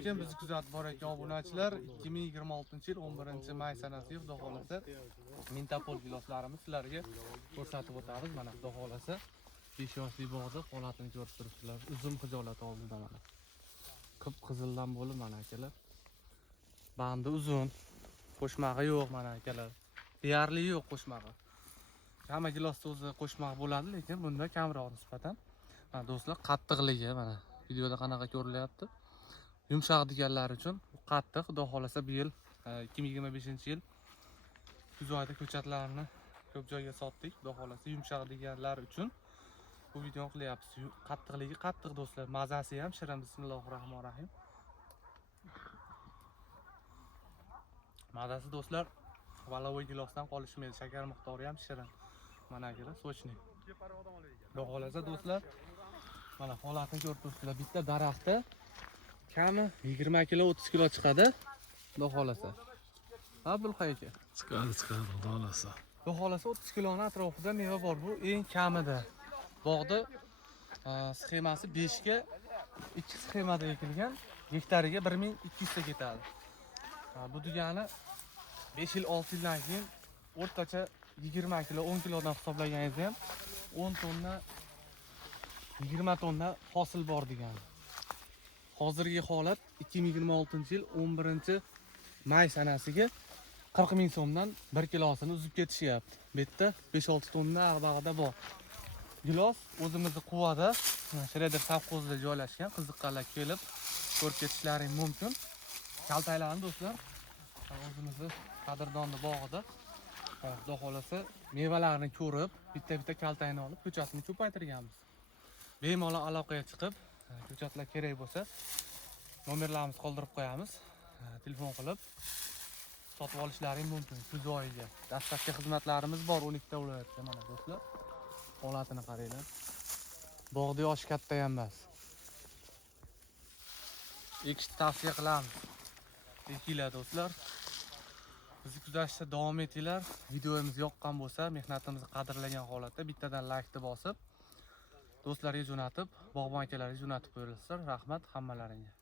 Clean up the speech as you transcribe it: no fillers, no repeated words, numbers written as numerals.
Lekin bizni kuzatib borayotgan obunachilar 2026-yil 11-may sanasiga xudo xolasa Mintapol giloslarimiz sizlarga ko'rsatib o'tamiz. Mana xudo xolasa 5 yoshli bog'da holatini ko'rib turibsizlar. Uzum xijolat oldida mana. Qip-qizildan bo'lib mana akalar. Bandi uzun, qo'shmag'i yo'q mana akalar. Deyarli yo'q qo'shmag'i. Hamma gilosda o'zi qo'shmag'i bo'ladi, lekin bunda kamroq nisbatan. Mana do'stlar, qattiqligi mana videoda qanaqa ko'rilyapti. Yumshoq deganlar uchun qattiq, xudo xolasa bu yil 2025-yil kuz oyida ko'chatlarni ko'p joyga sotdik. Xudo xolasa yumshoq deganlar uchun bu videoni qilyapmiz. Qattiqligi qattiq do'stlar, mazasi ham shirin. Bismillahirrohmanirrohim. Mazasi do'stlar valovoy gilosdan qolishmaydi. Shakar miqdori ham shirin. Mana akalar, sochni. Xudo xolasa do'stlar, mana holatini ko'rib turibsizlar. Bitta daraxtda kami 20 kilo 30 kilo chiqadi. Xudo xolasa. Ha, Bulqay aka. Chiqadi, xudo xolasa. Xudo xolasa 30 kiloning atrofida meva bor. Bu eng kamida. Bog'da sxemasi 5 ga 2 sxemada ekilgan, hektariga 1200 ta ketadi. Bu degani 5 yil 6 yildan keyin o'rtacha 20 kilo 10 kilodan hisoblaganingizda ham 10 tonna 20 tonna hosil bor degani. Hozirgi holat 2026-yil 11-may sanasiga 40 ming so'mdan 1 kilosini uzib ketishyapti. Bu yerda 5-6 tonna ag'dag'ida bor. Gilos o'zimizni quvada, Shredder savxozida joylashgan. Qiziqqanlar kelib ko'rib ketishlaring mumkin. Kaltaylarni do'stlar, o'zimizni qadrdonni bog'ida xudo xolasa mevalarni ko'rib, bitta-bitta kaltayni olib ko'chatini ko'paytirganmiz. Bemalol aloqaga chiqib, ko'chatlar kerak bo'lsa, nomerlarimizni qoldirib qo'yamiz. Telefon qilib sotib olishlaring mumkin kuz oyiga. Dastlabki xizmatlarimiz bor 12 ta viloyatda mana do'stlar. Holatini qaranglar. Bog'da yoshi katta ham emas. Ekishni tavsiya qilamiz. Ekinglar do'stlar. Bizni kuzatishda davom etinglar. Videomiz yoqqan bo'lsa, mehnatimizni qadrlagan holatda bittadan like bosib, do'stlarga jo'natib, bog'bon akalarga jo'natib qo'yinglar. Rahmat hammalaringga.